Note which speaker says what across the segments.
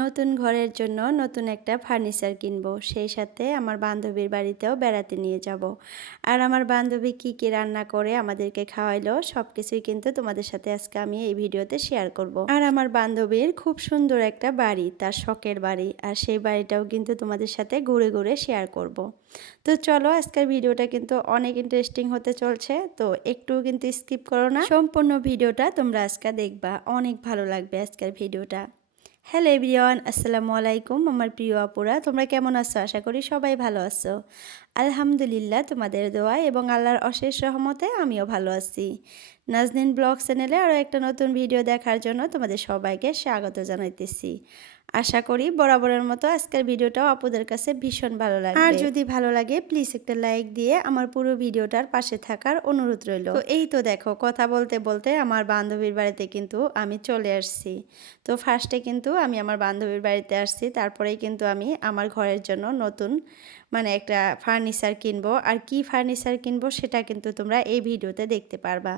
Speaker 1: নতুন ঘরের জন্য নতুন একটা ফার্নিচার কিনবো। সেই সাথে আমার বান্ধবীর বাড়িতেও বেড়াতে নিয়ে যাব। আর আমার বান্ধবী কি কি রান্না করে আমাদেরকে খাওয়াইলো সব কিছুই কিন্তু তোমাদের সাথে আজকে আমি এই ভিডিওতে শেয়ার করব। আর আমার বান্ধবীর খুব সুন্দর একটা বাড়ি, তার শখের বাড়ি। আর সেই বাড়িটাও কিন্তু তোমাদের সাথে ঘুরে ঘুরে শেয়ার করব। তো চলো আজকের ভিডিওটা কিন্তু অনেক ইন্টারেস্টিং হতে চলছে, তো একটু কিন্তু স্কিপ করো না। সম্পূর্ণ ভিডিওটা তোমরা আজকে দেখবা, অনেক ভালো লাগবে আজকের ভিডিওটা। হ্যালো এভরিওয়ান, আসসালামু আলাইকুম আমার প্রিয় আপুরা। তোমরা কেমন আছো? আশা করি সবাই ভালো আছো। আলহামদুলিল্লাহ, তোমাদের দোয়া এবং আল্লাহর অশেষ রহমতে আমিও ভালো আছি। নাজনিন ব্লগ চ্যানেলে আরও একটা নতুন ভিডিও দেখার জন্য তোমাদের সবাইকে স্বাগত জানাইতেছি। আশা করি বরাবরের মতো আজকের ভিডিওটাও আপনাদের কাছে ভীষণ ভালো লাগে আর যদি ভালো লাগে প্লিজ একটা লাইক দিয়ে আমার পুরো ভিডিওটার পাশে থাকার অনুরোধ রইল। তো এই তো দেখো কথা বলতে বলতে আমার বান্ধবীর বাড়িতে কিন্তু আমি চলে আসছি। তো ফার্স্টে কিন্তু আমি আমার বান্ধবীর বাড়িতে আসছি তারপরেই কিন্তু আমি আমার ঘরের জন্য নতুন মানে একটা ফার্নিচার কিনবো। আর কি ফার্নিচার কিনবো সেটা কিন্তু তোমরা এই ভিডিওতে দেখতে পারবা।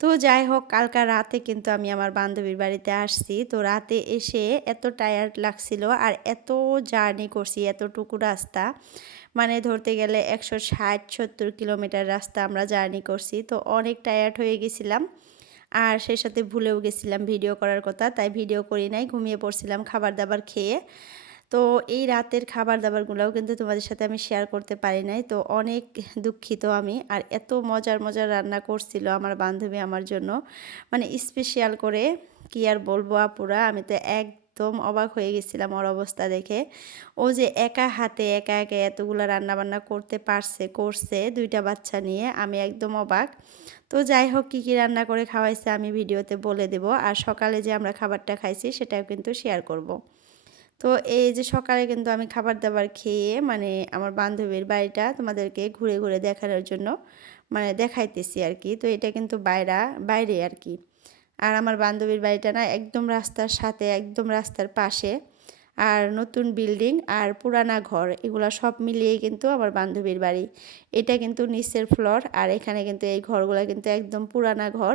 Speaker 1: তো যাই হোক কালকা রাতে কিন্তু আমি আমার বান্ধবীর বাড়িতে আসছি। তো রাতে এসে এত টায়ার্ড লাগছিল আর এত জার্নি করছি, এতটুকু রাস্তা। মানে ধরতে গেলে একশো ষাট, সত্তর কিলোমিটার রাস্তা আমরা জার্নি করছি। তো অনেক টায়ার্ড হয়ে গেছিলাম আর সেই সাথে ভুলেও গেছিলাম ভিডিও করার কথা। তাই ভিডিও করি নাই, ঘুমিয়ে পড়ছিলাম খাবার দাবার খেয়ে। তো এই রাতের খাবার দাবারগুলোও কিন্তু তোমাদের সাথে আমি শেয়ার করতে পারি নাই। তো অনেক দুঃখিত আমি। আর এত মজার মজার রান্না করছিল আমার বান্ধবী আমার জন্য। মানে স্পেশাল করে, কি আর বলব আপুরা, আমি তো এক একদম অবাক হয়ে গেছিলাম ওর অবস্থা দেখে। ও যে একা হাতে, একা একা এতগুলো রান্নাবান্না করতে পারছে, করছে দুইটা বাচ্চা নিয়ে, আমি একদম অবাক। তো যাই হোক, কী কী রান্না করে খাওয়াইছে আমি ভিডিওতে বলে দেব। আর সকালে যে আমরা খাবারটা খাইছি, সেটাও কিন্তু শেয়ার করব। তো এই যে সকালে কিন্তু আমি খাবার দাবার খেয়ে মানে আমার বান্ধবীর বাড়িটা তোমাদেরকে ঘুরে ঘুরে দেখানোর জন্য মানে দেখাইতেছি আর কি তো এটা কিন্তু বাইরা বাইরে আর কি আর আমার বান্ধবীর বাড়িটা না একদম রাস্তার সাথে, একদম রাস্তার পাশে। আর নতুন বিল্ডিং আর পুরানা ঘর, এগুলো সব মিলিয়ে কিন্তু আমার বান্ধবীর বাড়ি। এটা কিন্তু নিচের ফ্লোর, আর এখানে কিন্তু এই ঘরগুলো কিন্তু একদম পুরানা ঘর।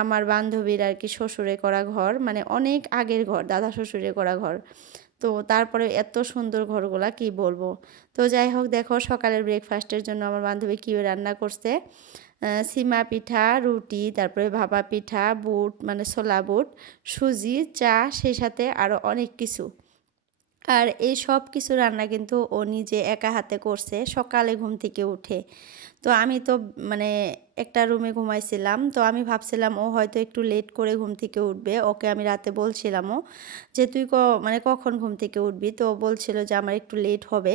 Speaker 1: আমার বান্ধবীর আর কি শ্বশুরে করা ঘর মানে অনেক আগের ঘর, দাদা শ্বশুরে করা ঘর। তো তারপরে এত সুন্দর ঘরগুলা কি বলব? তো যাই হোক দেখো সকালের ব্রেকফাস্টের জন্য আমার বান্ধবী কী রান্না করছে। সিমা পিঠা, রুটি, তারপরে ভাপা পিঠা, বুট মানে ছোলা বুট, সুজি, চা, সেই সাথে আরও অনেক কিছু। আর এই সব কিছু রান্না কিন্তু ও নিজে একা হাতে করছে, সকালে ঘুম থেকে উঠে। তো আমি তো মানে একটা রুমে ঘুমাইছিলাম, তো আমি ভাবছিলাম ও হয়তো একটু লেট করে ঘুম থেকে উঠবে। ওকে আমি রাতে বলছিলামও যে, তুই ক মানে কখন ঘুম থেকে উঠবি? তো বলছিল যে, আমার একটু লেট হবে।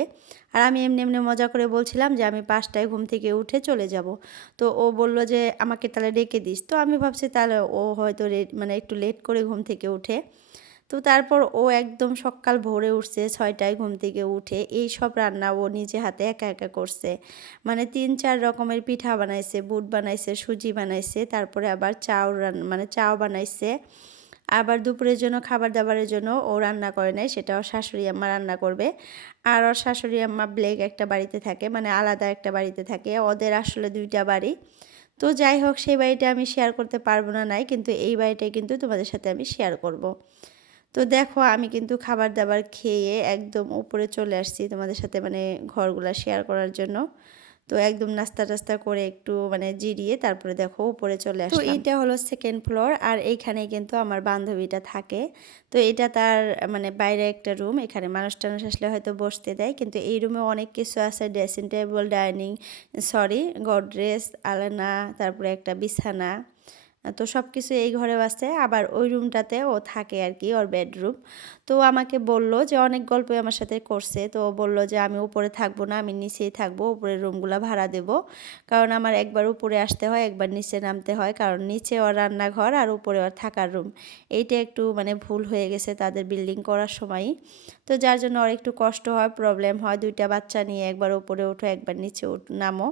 Speaker 1: আর আমি এমনি এমনি মজা করে বলছিলাম যে, আমি পাঁচটায় ঘুম থেকে উঠে চলে যাব। তো ও বলল যে, আমাকে তাহলে ডেকে দিস। তো আমি ভাবছি তাহলে ও হয়তো মানে একটু লেট করে ঘুম থেকে উঠে। তো তারপর ও একদম সকাল ভোরে উঠছে, ছয়টায় ঘুম থেকে উঠে। এই সব রান্না ও নিজে হাতে একা একা করছে। মানে তিন চার রকমের পিঠা বানাইছে, বুট বানাইছে, সুজি বানাইছে, তারপরে আবার চাও মানে চাও বানাইছে। আবার দুপুরের জন্য খাবার দাবারের জন্য ও রান্না করে নেয় সেটাও শাশুড়ি আম্মা রান্না করবে। আর ওর শাশুড়ি আম্মা ব্লেক একটা বাড়িতে থাকে মানে আলাদা একটা বাড়িতে থাকে, ওদের আসলে দুইটা বাড়ি। তো যাই হোক, সেই বাড়িটা আমি শেয়ার করতে পারব না নাই, কিন্তু এই বাড়িটাই কিন্তু তোমাদের সাথে আমি শেয়ার করব। তো দেখো আমি কিন্তু খাবার দাবার খেয়ে একদম উপরে চলে আসছি তোমাদের সাথে মানে ঘরগুলা শেয়ার করার জন্য। তো একদম নাস্তা টাস্তা করে একটু মানে জিরিয়ে তারপরে দেখো উপরে চলে আসলাম। তো এইটা হলো সেকেন্ড ফ্লোর আর এইখানে কিন্তু আমার বান্ধবীটা থাকে। তো এটা তার মানে বাইরে একটা রুম এখানে মানুষ টানুষ আসলে হয়তো বসতে দেয় কিন্তু এই রুমে অনেক কিছু আছে dressing table dining sorry Godrej Alana তারপরে একটা বিছানা। তো সব কিছু এই ঘরে আছে আবার ওই রুমটাতে ও থাকে আর কি, ওর বেডরুম তো আমাকে বলল যে অনেক গল্পই আমার সাথে করছে। তো বলল যে আমি উপরে থাকব না, আমি নিচেই থাকব, উপরের রুমগুলো ভাড়া দেব। কারণ আমার একবার উপরে আসতে হয়, একবার নিচে নামতে হয়। কারণ নিচে ওর রান্নাঘর আর উপরে ওর থাকার রুম। এইটা একটু মানে ভুল হয়ে গেছে তাদের বিল্ডিং করার সময়ই। তো যার জন্য ওর একটু কষ্ট হয় প্রবলেম হয়। দুইটা বাচ্চা নিয়ে একবার উপরে ওঠো একবার নিচে উঠ, নামো।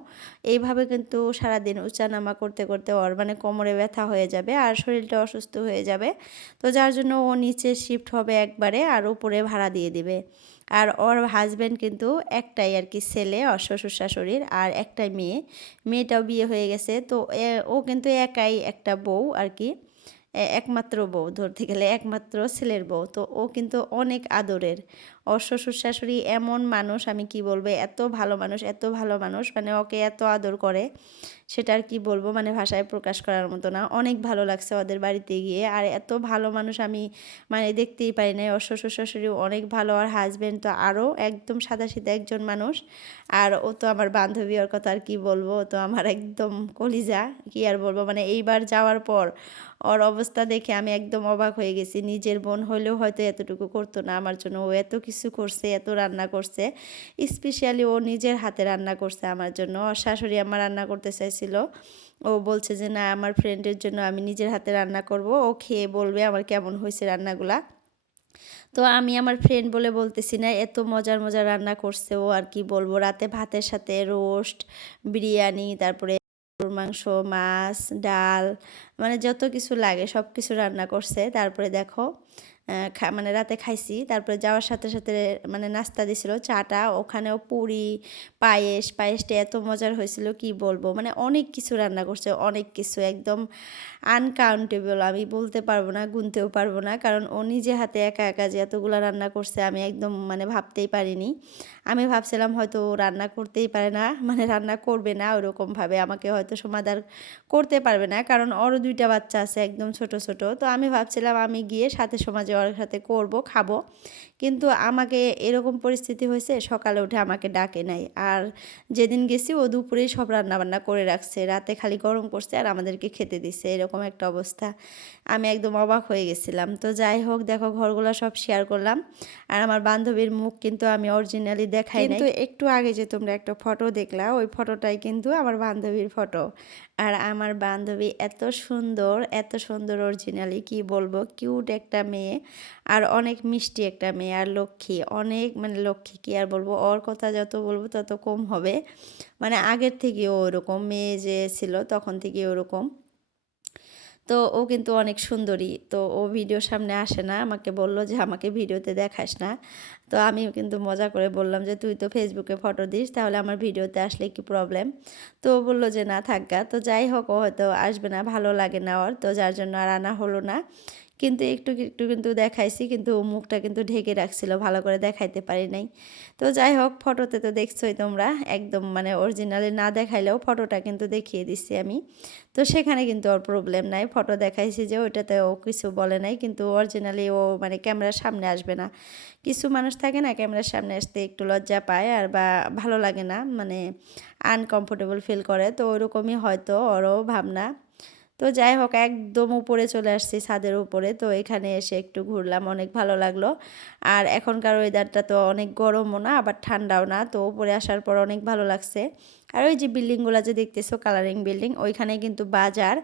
Speaker 1: এইভাবে কিন্তু সারাদিন উঁচা নামা করতে করতে ওর মানে কোমরে ব্যথা হয়ে যাবে আর শরীরটা অসুস্থ হয়ে যাবে। তো যার জন্য ও নিচে শিফট হবে একবারে আর উপরে ভাড়া দিয়ে দিবে। আর ওর হাজব্যান্ড কিন্তু একটাই আর কি ছেলে, ওর শ্বশুর শাশুড়ির, আর একটাই মেয়ে। মেয়েটাও বিয়ে হয়ে গেছে, তো ও কিন্তু একাই একটা বউ আর কি। একমাত্র বউ ধরতে গেলে, একমাত্র ছেলের বউ। তো ও কিন্তু অনেক আদরের। শ্বশুর শাশুড়ি এমন মানুষ, আমি কি বলব? এত ভালো মানুষ, এত ভালো মানুষ মানে ওকে এত আদর করে, সেটা আর কি বলব? মানে ভাষায় প্রকাশ করার মতো না। অনেক ভালো লাগছে ওদের বাড়িতে গিয়ে। আর এত ভালো মানুষ আমি মানে দেখতেই পারি না শ্বশুর শাশুড়ি অনেক ভালো আর হাজবেন্ড তো আরও একদম সাদা সিধা একজন মানুষ। আর ও তো আমার বান্ধবী, ওর কথা আর কি বলব? তো আমার একদম কলিজা, কি আর বলব? মানে এইবার যাওয়ার পর ওর অবস্থা দেখে আমি একদম অবাক হয়ে গেছি। নিজের বোন হলেও হয়তো এতটুকু করতো না। আমার জন্য ও এত কিছু করছে, এত রান্না করছে। স্পেশালি ও নিজের হাতে রান্না করছে আমার জন্য। শাশুড়ি আমার রান্না করতে চাইছিল। ও বলছে যে, না, আমার ফ্রেন্ডের জন্য আমি নিজের হাতে রান্না করব। ও খেয়ে বলবে আমার কেমন হয়েছে রান্নাগুলা। তো আমি আমার ফ্রেন্ড বলে বলতেছি, না, এত মজার মজার রান্না করছে ও, আর কি বলব? রাতে ভাতের সাথে রোস্ট, বিরিয়ানি, তারপরে মাংস, মাছ, ডাল মানে যত কিছু লাগে সব কিছু রান্না করছে। তারপরে দেখো মানে রাতে খাইছি। তারপরে যাওয়ার সাথে সাথে মানে নাস্তা দিছিল, চাটা, ওখানেও পুরি, পায়েস, পায়েসটা এত মজার হয়েছিল, কি বলব? মানে অনেক কিছু রান্না করছে, অনেক কিছু, একদম আনকাউন্টেবল আমি বলতে পারব না, গুনতেও পারব না, কারণ ও নিজে হাতে একা একা যে এতগুলো রান্না করছে, আমি একদম মানে ভাবতেই পারিনি। আমি ভাবছিলাম হয়তো রান্না করতেই পারে না মানে রান্না করবে না ওরকমভাবে, আমাকে হয়তো সমাধান করতে পারবে না, কারণ ওরও দুইটা বাচ্চা আছে, একদম ছোট ছোট। তো আমি ভাবছিলাম আমি গিয়ে সাথে সমাজে ওর সাথে করব, খাব। কিন্তু আমাকে এরকম পরিস্থিতি হয়েছে, সকালে উঠে আমাকে ডাকে নাই। আর যেদিন গেছি ও দুপুরেই সব রান্নাবান্না করে রাখছে, রাতে খালি গরম করছে আর আমাদেরকে খেতে দিচ্ছে, এরকম একটা অবস্থা। আমি একদম অবাক হয়ে গেছিলাম। তো যাই হোক, দেখো ঘরগুলো সব শেয়ার করলাম। আর আমার বান্ধবীর মুখ কিন্তু আমি অরিজিনালি দেখাই কিন্তু একটু আগে যে তোমরা একটা ফটো দেখলা, ওই ফটোটাই কিন্তু আমার বান্ধবীর ফটো আর আমার বান্ধবী এত সুন্দর এত সুন্দর অরিজিনালি কি বলব কিউট একটা মেয়ে। আর অনেক মিষ্টি একটা মেয়ে। আর লক্ষ্মী, অনেক মানে লক্ষ্মী কি আর বলব, ওর কথা যত বলব তত কম হবে। মানে আগের থেকে ওরকম, মেয়ে যে ছিল তখন থেকে ওরকম। তো ও কিন্তু অনেক সুন্দরী, তো ও ভিডিওর সামনে আসে না, আমাকে বলল যে আমাকে ভিডিওতে দেখাস না। তো আমি কিন্তু মজা করে বললাম যে তুই তো ফেসবুকে ফটো দিস, তাহলে আমার ভিডিওতে আসলে কি প্রবলেম তো ও বলল যে না থাকগা তো যাই হোক, ও হয়তো আসবে না, ভালো লাগে না ওর। তো যার জন্য আর আনা হলো না। কিন্তু একটু একটু কিন্তু দেখাইছি, কিন্তু মুখটা কিন্তু ঢেকে রাখছিল, ভালো করে দেখাইতে পারি নাই। তো যাই হোক, ফটোতে তো দেখছোই তোমরা, একদম মানে অরিজিনালি না দেখাইলেও ফটোটা কিন্তু দেখিয়ে দিচ্ছি আমি। তো সেখানে কিন্তু ওর প্রবলেম নাই, ফটো দেখাইছি যে ওইটাতে ও কিছু বলে নাই, কিন্তু অরিজিনালি ও মানে ক্যামেরার সামনে আসবে না। কিছু মানুষ থাকে না, ক্যামেরার সামনে আসতে একটু লজ্জা পায়, আর বা ভালো লাগে না মানে আনকমফোর্টেবল ফিল করে, তো ওইরকমই হয়তো ওরও ভাবনা। তো যাই হোক, একদম উপরে চলে আসছি ছাদের উপরে। তো এখানে এসে একটু ঘুরলাম, অনেক ভালো লাগল। আর এখনকার ওয়েদারটা তো অনেক গরমও না, আবার ঠান্ডাও না। তো উপরে আসার পর অনেক ভালো লাগছে। আর ওই যে বিল্ডিংগুলো যে দেখতেছো কালারিং বিল্ডিং ওইখানে কিন্তু বাজার,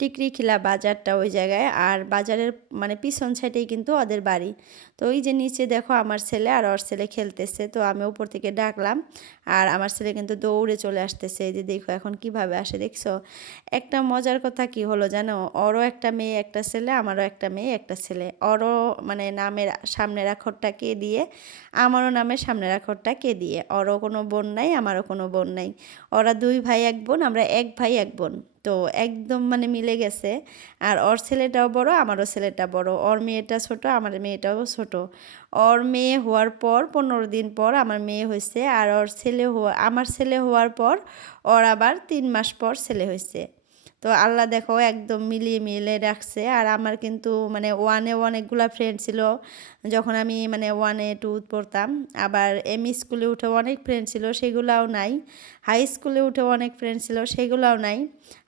Speaker 1: টিকরিখিলা বাজারটা ওই জায়গায়। আর বাজারের মানে পিছন সাইডেই কিন্তু ওদের বাড়ি। তো ওই যে নিচে দেখো আমার ছেলে আর ওর ছেলে খেলতেছে, তো আমি উপর থেকে ডাকলাম। আর আমার ছেলে কিন্তু দৌড়ে চলে আসতেছে যে দেখো এখন কীভাবে আসে, দেখছ? একটা মজার কথা কি হলো জানো? ওরও একটা মেয়ে, একটা ছেলে, আমারও একটা মেয়ে, একটা ছেলে। ওরও মানে নামের সামনের আখরটা কে দিয়ে? আমারও নামের সামনের আখরটা কে দিয়ে? ওরও কোনো বোন নাই, আমারও কোনো বোন নাই। ওরা দুই ভাই, এক বোন, আমরা এক ভাই, এক বোন। তো একদম মানে মিলে গেছে। আর ওর ছেলেটাও বড়, আমারও ছেলেটা বড়। ওর মেয়েটা ছোট, আমার মেয়েটাও ছোট। ওর মেয়ে হওয়ার পর, পনেরো দিন পর আমার মেয়ে হয়েছে। আর ওর ছেলে হওয়া, আমার ছেলে হওয়ার পর, ওর আবার তিন মাস পর ছেলে হয়েছে। তো আল্লাহ দেখো একদম মিলিয়ে মিলে রাখছে। আর আমার কিন্তু মানে ওয়ানে অনেকগুলা ফ্রেন্ড ছিল, যখন আমি মানে ওয়ানে টু পড়তাম। আবার এমই স্কুলে উঠে অনেক ফ্রেন্ড ছিল, সেগুলাও নাই। হাই স্কুলে উঠে অনেক ফ্রেন্ড ছিল, সেগুলাও নাই।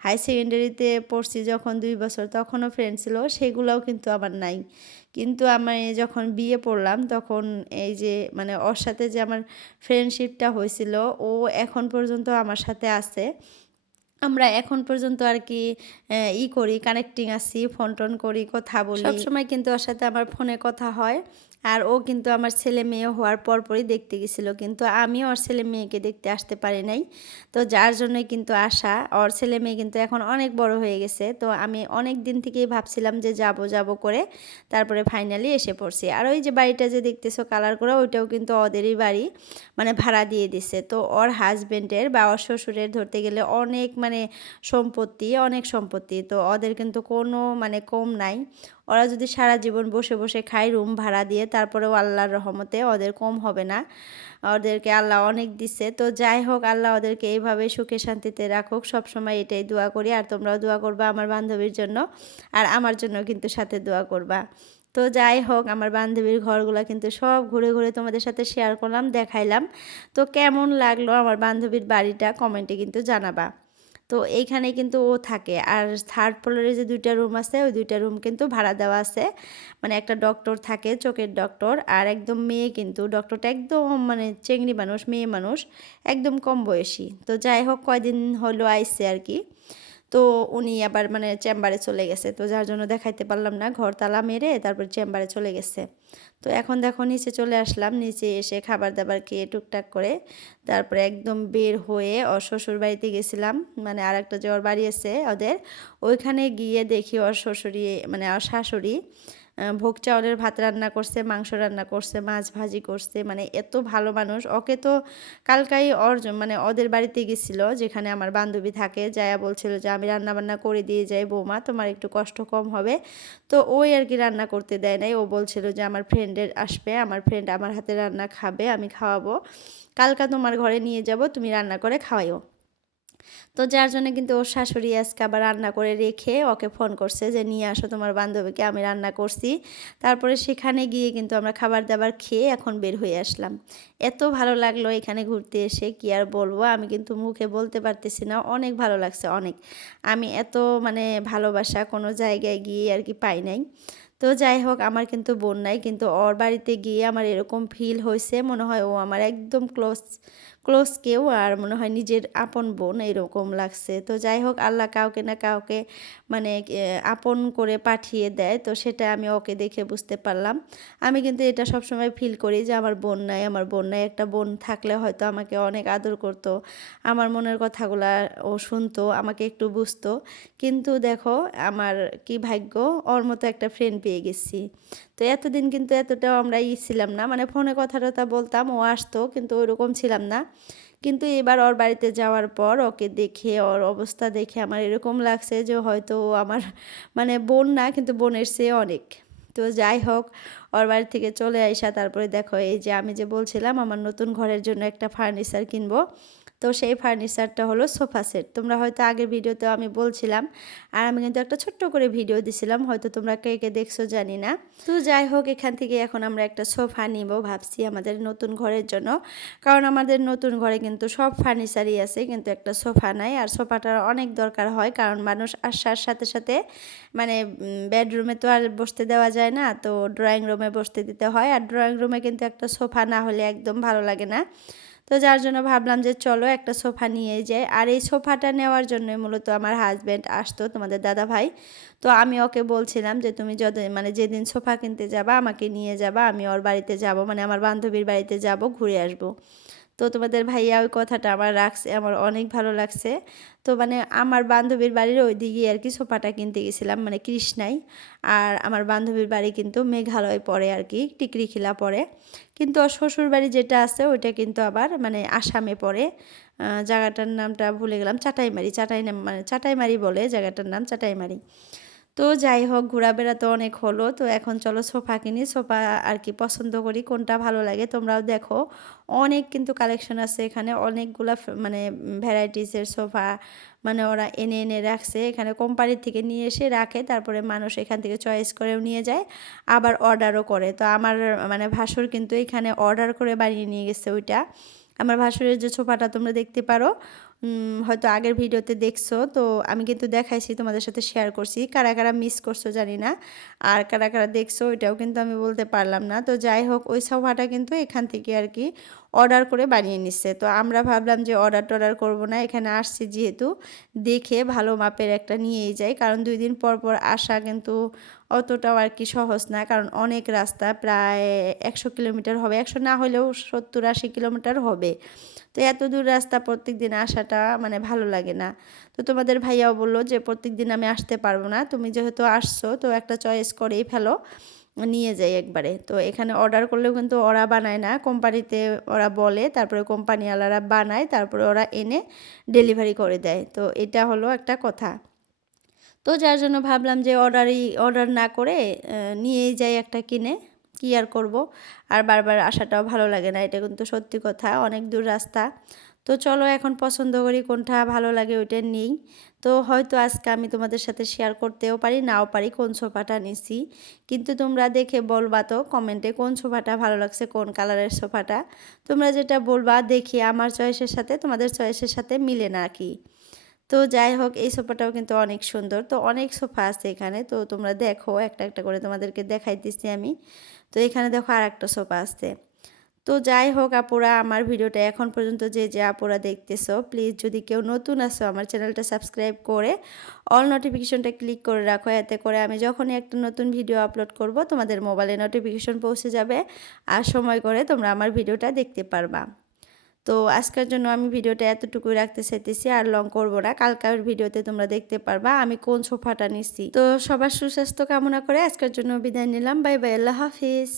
Speaker 1: হাই সেকেন্ডারিতে পড়ছি যখন দুই বছর, তখনও ফ্রেন্ড ছিল, সেগুলোও কিন্তু আমার নাই। কিন্তু আমি যখন বিয়ে পড়লাম, তখন এই যে মানে ওর সাথে যে আমার ফ্রেন্ডশিপটা হয়েছিল, ও এখন পর্যন্ত আমার সাথে আছে। আমরা এখন পর্যন্ত আর কি ই করি কানেক্টিং আছি ফোন টোন করি, কথা বলি। সবসময় কিন্তু ওর সাথে আমার ফোনে কথা হয়। আর ও কিন্তু আমার ছেলে মেয়ে হওয়ার পরপরই দেখতে গেছিল। কিন্তু আমি ওর ছেলে মেয়েকে দেখতে আসতে পারি নাই। তো যার জন্যই কিন্তু আসা ওর ছেলে মেয়ে কিন্তু এখন অনেক বড় হয়ে গেছে। তো আমি অনেক দিন থেকেই ভাবছিলাম যে যাব যাব করে তারপরে ফাইনালি এসে পড়ছি। আর ওই যে বাড়িটা যে দেখতেছো কালার করা, ওইটাও কিন্তু ওদেরই বাড়ি মানে ভাড়া দিয়ে দিছে। তো ওর হাজব্যান্ডের বা ওর শ্বশুরের ধরতে গেলে অনেক মানে সম্পত্তি, অনেক সম্পত্তি। তো ওদের কিন্তু কোনো মানে কম নাই। ওরা যদি সারা জীবন বসে বসে খায়, রুম ভাড়া দিয়ে, তারপরেও আল্লাহর রহমতে ওদের কম হবে না। ওদেরকে আল্লাহ অনেক দিচ্ছে তো যাই হোক, আল্লাহ ওদেরকে এইভাবে সুখে শান্তিতে রাখুক। সবসময় এটাই দোয়া করি। আর তোমরাও দোয়া করবা আমার বান্ধবীর জন্য। আর আমার জন্য কিন্তু সাথে দোয়া করবা। তো যাই হোক, আমার বান্ধবীর ঘরগুলো কিন্তু সব ঘুরে ঘুরে তোমাদের সাথে শেয়ার করলাম, দেখাইলাম। তো কেমন লাগল আমার বান্ধবীর বাড়িটা কমেন্টে কিন্তু জানাবা। তো এইখানে কিন্তু ও থাকে। আর থার্ড ফ্লোরে যে দুইটা রুম আছে, ওই দুইটা রুম কিন্তু ভাড়া দেওয়া আছে। মানে একটা ডক্টর থাকে, চোখের ডক্টর আর একদম মেয়ে কিন্তু। ডক্টরটা একদম মানে চেংড়ি মানুষ, মেয়ে মানুষ, একদম কম বয়সী। তো যাই হোক, কয়দিন হলো আইসে আর কি। তো উনি আবার মানে চেম্বারে চলে গেছে। তো যার জন্য দেখাইতে পারলাম না, ঘর তালা মেরে তারপর চেম্বারে চলে গেছে। তো এখন দেখো নিচে চলে আসলাম, নিচে এসে খাবার দাবার খেয়ে টুকটাক করে তারপরে একদম বের হয়ে ওর শ্বশুর বাড়িতে গেছিলাম। মানে আর একটা জ্বর বাড়ি আছে ওদের, ওইখানে গিয়ে দেখি ওর শ্বশুরি মানে ওর শাশুড়ি ভোগ চাউলের ভাত রান্না করছে, মাংস রান্না করছে, মাছ ভাজি করছে মানে এত ভালো মানুষ। ওকে তো কালকাই ওর মানে ওদের বাড়িতে গেছিল, যেখানে আমার বান্ধবী থাকে। যায়া বলছিল যে, আমি রান্না বান্না করে দিয়ে যাই বৌমা, তোমার একটু কষ্ট কম হবে। তো ওই আর কি রান্না করতে দেয় নাই। ও বলছিল যে, আমার ফ্রেন্ডের আসবে, আমার ফ্রেন্ড আমার হাতে রান্না খাবে, আমি খাওয়াবো। কালকা তোমার ঘরে নিয়ে যাব, তুমি রান্না করে খাওয়াইও। তো যার জন্য কিন্তু ওর শাশুড়ি আজকে আবার রান্না করে রেখে ওকে ফোন করছে যে, নিয়ে আসো তোমার বান্ধবীকে, আমি রান্না করছি। তারপরে সেখানে গিয়ে কিন্তু আমরা খাবার দাবার খেয়ে এখন বের হয়ে আসলাম। এত ভালো লাগল এখানে ঘুরতে এসে, কি আর বলব? আমি কিন্তু মুখে বলতে পারতেছি না, অনেক ভালো লাগছে, অনেক। আমি এত মানে ভালোবাসা কোনো জায়গায় গিয়ে আর কি পাই নাই। তো যাই হোক, আমার কিন্তু বোন নাই, কিন্তু ওর বাড়িতে গিয়ে আমার এরকম ফিল হয়েছে, মনে হয় ও আমার একদম ক্লোজ ক্লোজ কেউ আর মনে হয় নিজের আপন বোন এরকম লাগছে। তো যাই হোক, আল্লাহ কাউকে না কাউকে মানে আপন করে পাঠিয়ে দেয়। তো সেটা আমি ওকে দেখে বুঝতে পারলাম। আমি কিন্তু এটা সবসময় ফিল করি যে আমার বোন নাই, আমার বোন নাই। একটা বোন থাকলে হয়তো আমাকে অনেক আদর করতো, আমার মনের কথাগুলা ও শুনতো, আমাকে একটু বুঝতো। কিন্তু দেখো, আমার কি ভাগ্য, ওর মতো একটা ফ্রেন্ড পেয়ে গেছি। তো এতদিন কিন্তু এতটাও আমরা ই ছিলাম না। মানে ফোনে কথা টথা বলতাম, ও আসতো, কিন্তু ওইরকম ছিলাম না। কিন্তু এবার ওর বাড়িতে যাওয়ার পর ওকে দেখে, ওর অবস্থা দেখে আমার এরকম লাগছে যে হয়তো আমার মানে বোন না, কিন্তু বোনের চেয়ে অনেক। তো যাই হোক, ওর বাড়ি থেকে চলে আসা তারপরে দেখো, এই যে আমি যে বলছিলাম, আমার নতুন ঘরের জন্য একটা ফার্নিচার কিনবো। তো সেই ফার্নিচারটা হলো সোফা সেট তোমরা হয়তো আগের ভিডিওতে আমি বলছিলাম, আর আমি কিন্তু একটা ছোট্ট করে ভিডিও দিছিলাম, হয়তো তোমরা কে কে দেখছ জানি না। তো যাই হোক, এখান থেকে এখন আমরা একটা সোফা নিব ভাবছি আমাদের নতুন ঘরের জন্য। কারণ আমাদের নতুন ঘরে কিন্তু সব ফার্নিচারই আছে, কিন্তু একটা সোফা নাই। আর সোফাটার অনেক দরকার হয়, কারণ মানুষ আসার সাথে সাথে মানে বেডরুমে তো আর বসতে দেওয়া যায় না, তো ড্রয়িং রুমে বসতে দিতে হয়। আর ড্রয়িং রুমে কিন্তু একটা সোফা না হলে একদম ভালো লাগে না। তো যার জন্য ভাবলাম যে চলো একটা সোফা নিয়ে যাই। আর এই সোফাটা নেওয়ার জন্য মূলত আমার হাজব্যান্ড আসতো তোমাদের দাদা ভাই তো আমি ওকে বলছিলাম যে তুমি যত মানে যেদিন সোফা কিনতে যাবা আমাকে নিয়ে যাবা, আমি ওর বাড়িতে যাব মানে আমার বান্ধবীর বাড়িতে যাব, ঘুরে আসব। তো তোমাদের ভাইয়া ওই কথাটা আমার রাখছে, আমার অনেক ভালো লাগছে। তো মানে আমার বান্ধবীর বাড়ির ওই দিকে আর কি সোফাটা কিনতে গেছিলাম মানে কৃষ্ণাই। আর আমার বান্ধবীর বাড়ি কিন্তু মেঘালয় পড়ে আর কি, টিকরিখিলা পড়ে। কিন্তু শ্বশুর বাড়ি যেটা আছে ওইটা কিন্তু আবার মানে আসামে পড়ে। জায়গাটার নামটা ভুলে গেলাম, চাটাইমারি চাটাই মানে চাটাইমারি বলে জায়গাটার নাম, চাটাইমারি। তো যাই হোক ঘোরাবেড়া তো অনেক হলো। তো এখন চলো সোফা কিনি। সোফা আর কি পছন্দ করি, কোনটা ভালো লাগে তোমরাও দেখো। অনেক কিন্তু কালেকশন আছে এখানে, অনেকগুলা মানে ভ্যারাইটিসের সোফা মানে ওরা এনে এনে রাখছে। এখানে কোম্পানির থেকে নিয়ে এসে রাখে, তারপরে মানুষ এখান থেকে চয়েস করেও নিয়ে যায়, আবার অর্ডারও করে। তো আমার মানে ভাসুর কিন্তু এখানে অর্ডার করে বানিয়ে নিয়ে গেছে ওইটা। আমার ভাসুরের যে ছোপাটা তোমরা দেখতে পারো হয়তো আগের ভিডিওতে দেখছ, তো আমি কিন্তু দেখাইছি, তোমাদের সাথে শেয়ার করছি। কারা কারা মিস করছ জানি না, আর কারা কারা দেখছ ওইটাও কিন্তু আমি বলতে পারলাম না। তো যাই হোক, ওই সোফাটা কিন্তু এখান থেকে আর কি অর্ডার করে বানিয়ে নিচ্ছে। তো আমরা ভাবলাম যে অর্ডার টর্ডার করব না, এখানে আসছি যেহেতু। দেখে ভালো মাপের একটা নিয়েই যাই, কারণ দুই দিন পর পর আসা কিন্তু অতটাও আর কি সহজ না, কারণ অনেক রাস্তা প্রায় একশো কিলোমিটার হবে, একশো না হলেও সত্তর আশি কিলোমিটার হবে। তো এত দূর রাস্তা প্রত্যেক দিন আসাটা মানে ভালো লাগে না। তো তোমাদের ভাইয়াও বলল যে প্রত্যেক দিন আমি আসতে পারব না, তুমি যেহেতু আসছো তো একটা চয়েস করেই ফেলো। নিয়ে যাই একবারে। তো এখানে অর্ডার করলেও কিন্তু ওরা বানায় না। কোম্পানিতে ওরা বলে, তারপরে কোম্পানিওয়ালারা বানায়, তারপরে ওরা এনে ডেলিভারি করে দেয়। তো এটা হলো একটা কথা। তো যার জন্য ভাবলাম যে অর্ডারই অর্ডার না করে নিয়েই যাই একটা কিনে। কী আর করব? আর বারবার আসাটাও ভালো লাগে না। এটা কিন্তু সত্যি কথা। অনেক দূর রাস্তা। তো চলো এখন পছন্দ করি কোনটা ভালো লাগে ওইটা নিই। তো হয়তো আজকে আমি তোমাদের সাথে শেয়ার করতেও পারি, নাও পারি কোন সোফাটা নিছি। কিন্তু তোমরা দেখে বলবা তো কমেন্টে কোন সোফাটা ভালো লাগছে, কোন কালারের সোফাটা। তোমরা যেটা বলবা দেখি আমার চয়েসের সাথে তোমাদের চয়েসের সাথে মিলে না কি। তো যাই হোক, এই সোফাটাও কিন্তু অনেক সুন্দর। তো অনেক সোফা আছে এখানে, তো তোমরা দেখো একটা একটা করে তোমাদেরকে দেখাই দেখাইতেছি আমি। তো এখানে দেখো আর একটা সোফা আছে। তো যাই হোক আপুরা, আমার ভিডিওটা এখন পর্যন্ত যে যে আপুরা দেখতেছো প্লিজ যদি কেউ নতুন আসো আমার চ্যানেলটা সাবস্ক্রাইব করে অল নোটিফিকেশনটা ক্লিক করে রাখো। এতে করে আমি যখনই একটা নতুন ভিডিও আপলোড করব, তোমাদের মোবাইলে নোটিফিকেশন পৌঁছে যাবে আর সময় করে তোমরা আমার ভিডিওটা দেখতে পারবা। তো আজকের জন্য আমি ভিডিওটা এতটুকুই রাখতে চাইতেছি, আর লং করব না। কালকার ভিডিওতে তোমরা দেখতে পারবা আমি কোন সোফাটা নিচ্ছি। তো সবার সুস্বাস্থ্য কামনা করে আজকের জন্য বিদায় নিলাম। বাই বাই আল্লাহ হাফিজ।